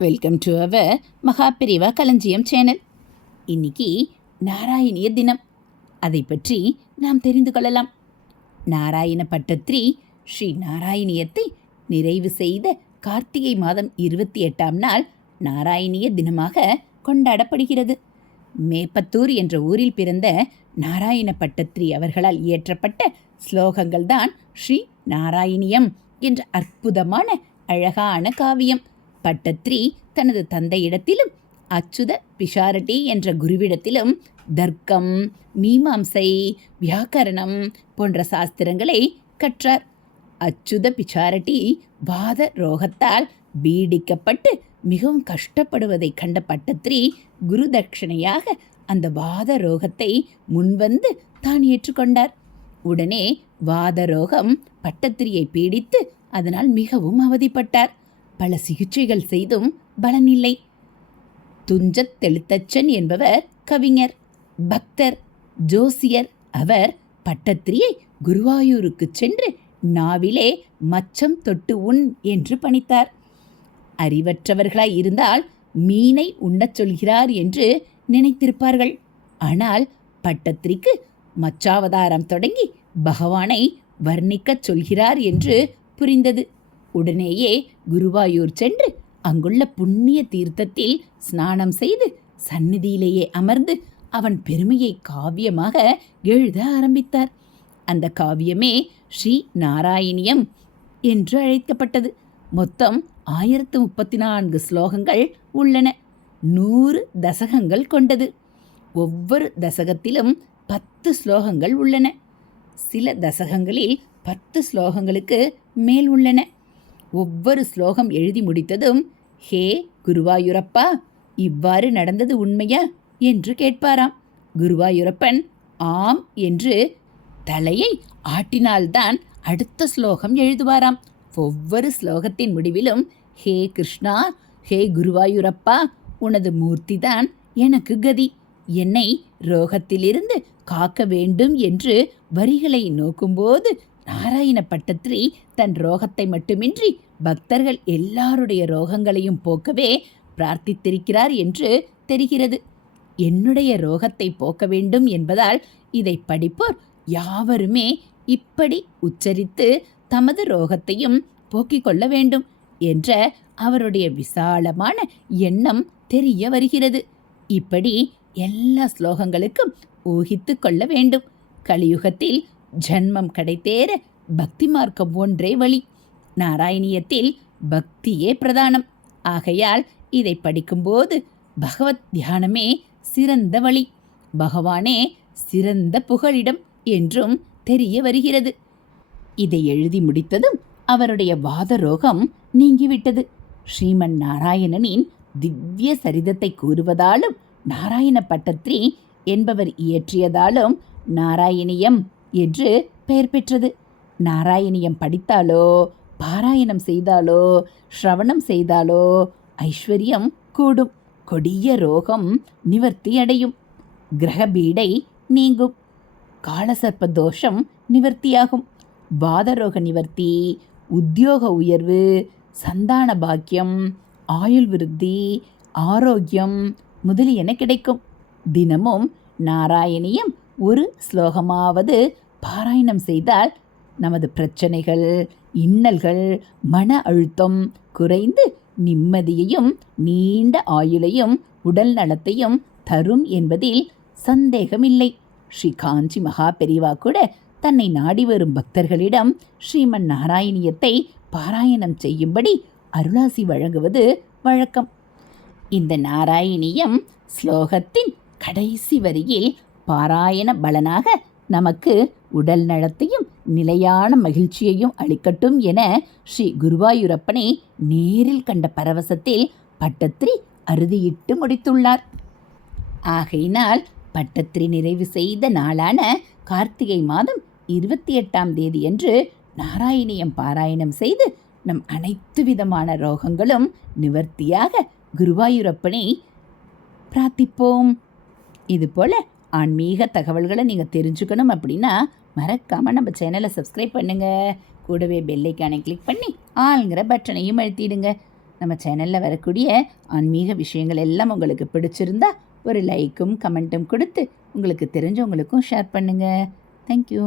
Welcome to our Mahaperiyava களஞ்சியம் channel. இன்னைக்கு நாராயணிய தினம். அதை பற்றி நாம் தெரிந்து கொள்ளலாம். நாராயண பட்டத்ரி ஸ்ரீ நாராயணியத்தை நிறைவு செய்த கார்த்திகை மாதம் 28ஆம் நாள் நாராயணிய தினமாக கொண்டாடப்படுகிறது. மேப்பத்தூர் என்ற ஊரில் பிறந்த நாராயண பட்டத்ரி அவர்களால் இயற்றப்பட்ட ஸ்லோகங்கள் தான் ஸ்ரீ நாராயணியம் என்ற அற்புதமான அழகான காவியம். பட்டத்ரி தனது தந்தையிடத்திலும் அச்சுத பிஷாரட்டி என்ற குருவிடத்திலும் தர்க்கம், மீமாம்சை, வியாக்கரணம் போன்ற சாஸ்திரங்களை கற்றார். அச்சுத பிஷாரட்டி வாத ரோகத்தால் பீடிக்கப்பட்டு மிகவும் கஷ்டப்படுவதை கண்ட பட்டத்ரி குரு தட்சணையாக அந்த வாத ரோகத்தை முன்வந்து தான் ஏற்றுக்கொண்டார். உடனே வாத ரோகம் பட்டத்ரியை பீடித்து அதனால் மிகவும் அவதிப்பட்டார். பல சிகிச்சைகள் செய்தும் பலனில்லை. துஞ்சத் தெழுத்தச்சன் என்பவர் கவிஞர், பக்தர், ஜோசியர். அவர் பட்டத்ரியை குருவாயூருக்கு சென்று நாவிலே மச்சம் தொட்டு உண் என்று பணித்தார். அறிவற்றவர்களாய் இருந்தால் மீனை உண்ணச் சொல்கிறார் என்று நினைத்திருப்பார்கள். ஆனால் பட்டத்ரிக்கு மச்சாவதாரம் தொடங்கி பகவானை வர்ணிக்கச் சொல்கிறார் என்று புரிந்தது. உடனேயே குருவாயூர் சென்று அங்குள்ள புண்ணிய தீர்த்தத்தில் ஸ்நானம் செய்து சந்நிதியிலேயே அமர்ந்து அவன் பெருமையை காவியமாக எழுத ஆரம்பித்தார். அந்த காவியமே ஸ்ரீ நாராயணியம் என்று அழைக்கப்பட்டது. மொத்தம் 1034 ஸ்லோகங்கள் உள்ளன. 100 தசகங்கள் கொண்டது. ஒவ்வொரு தசகத்திலும் 10 ஸ்லோகங்கள் உள்ளன. சில தசகங்களில் 10 ஸ்லோகங்களுக்கு மேல் உள்ளன. ஒவ்வொரு ஸ்லோகம் எழுதி முடித்ததும், ஹே குருவாயூரப்பா, இவ்வாறு நடந்தது உண்மையா என்று கேட்பாராம். குருவாயூரப்பன் ஆம் என்று தலையை ஆட்டினால்தான் அடுத்த ஸ்லோகம் எழுதுவாராம். ஒவ்வொரு ஸ்லோகத்தின் முடிவிலும், ஹே கிருஷ்ணா, ஹே குருவாயூரப்பா, உனது மூர்த்திதான் எனக்கு கதி, என்னை ரோகத்திலிருந்து காக்க வேண்டும் என்று வரிகளை நோக்கும்போது நாராயண பட்டத்ரி தன் ரோகத்தை மட்டுமின்றி பக்தர்கள் எல்லாருடைய ரோகங்களையும் போக்கவே பிரார்த்தித்திருக்கிறார் என்று தெரிகிறது. என்னுடைய ரோகத்தை போக்க வேண்டும் என்பதால் இதை படிப்போர் யாவருமே இப்படி உச்சரித்து தமது ரோகத்தையும் போக்கிக் கொள்ள வேண்டும் என்ற அவருடைய விசாலமான எண்ணம் தெரிய வருகிறது. இப்படி எல்லா ஸ்லோகங்களுக்கும் ஊகித்து கொள்ள வேண்டும். கலியுகத்தில் ஜன்மம் கிடைத்தேற பக்தி மார்க்கம் ஒன்றே வழி. நாராயணியத்தில் பக்தியே பிரதானம். ஆகையால் இதை படிக்கும்போது பகவத் தியானமே சிறந்த வழி, பகவானே சிறந்த புகழிடம் என்றும் தெரிய வருகிறது. இதை எழுதி முடித்ததும் அவருடைய வாத ரோகம் நீங்கிவிட்டது. ஸ்ரீமன் நாராயணனின் திவ்ய சரிதத்தை கூறுவதாலும் நாராயண பட்டத்ரி என்பவர் இயற்றியதாலும் நாராயணியம் என்று பெயர் பெற்றது. நாராயணியம் படித்தாலோ, பாராயணம் செய்தாலோ, ஸ்ரவணம் செய்தாலோ ஐஸ்வர்யம் கூடும், கொடிய ரோகம் நிவர்த்தி அடையும், கிரகபீடை நீங்கும், காலசர்ப்ப தோஷம் நிவர்த்தியாகும், வாதரோக நிவர்த்தி, உத்தியோக உயர்வு, சந்தான பாக்கியம், ஆயுள் விருத்தி, ஆரோக்கியம் முதலியன கிடைக்கும். தினமும் நாராயணியம் ஒரு ஸ்லோகமாவது பாராயணம் செய்தால் நமது பிரச்சனைகள், இன்னல்கள், மன அழுத்தம் குறைந்து நிம்மதியையும் நீண்ட ஆயுளையும் உடல் நலத்தையும் தரும் என்பதில் சந்தேகமில்லை. ஸ்ரீ காஞ்சி மகா பெரிவா கூட தன்னை நாடி வரும் பக்தர்களிடம் ஸ்ரீமன் நாராயணியத்தை பாராயணம் செய்யும்படி அருளாசி வழங்குவது வழக்கம். இந்த நாராயணியம் ஸ்லோகத்தின் கடைசி வரியில் பாராயண பலனாக நமக்கு உடல் நலத்தையும் நிலையான மகிழ்ச்சியையும் அளிக்கட்டும் என ஸ்ரீ குருவாயூரப்பனை நேரில் கண்ட பரவசத்தில் பட்டத்ரி அறுதியிட்டு முடித்துள்ளார். ஆகையினால் பட்டத்ரி நிறைவு செய்த நாளான கார்த்திகை மாதம் 28ஆம் தேதியன்று நாராயணியம் பாராயணம் செய்து நம் அனைத்து விதமான ரோகங்களும் நிவர்த்தியாக குருவாயூரப்பனை பிரார்த்திப்போம். இதுபோல் ஆன்மீக தகவல்களை நீங்கள் தெரிஞ்சுக்கணும் அப்படின்னா மறக்காமல் நம்ம சேனலை சப்ஸ்கிரைப் பண்ணுங்கள். கூடவே பெல் ஐக்கானை கிளிக் பண்ணி ஆளுங்கிற பட்டனையும் அழுத்திடுங்க. நம்ம சேனலில் வரக்கூடிய ஆன்மீக விஷயங்கள் எல்லாம் உங்களுக்கு பிடிச்சிருந்தா ஒரு லைக்கும் கமெண்ட்டும் கொடுத்து உங்களுக்கு தெரிஞ்சவங்களுக்கும் ஷேர் பண்ணுங்கள். தேங்க்யூ.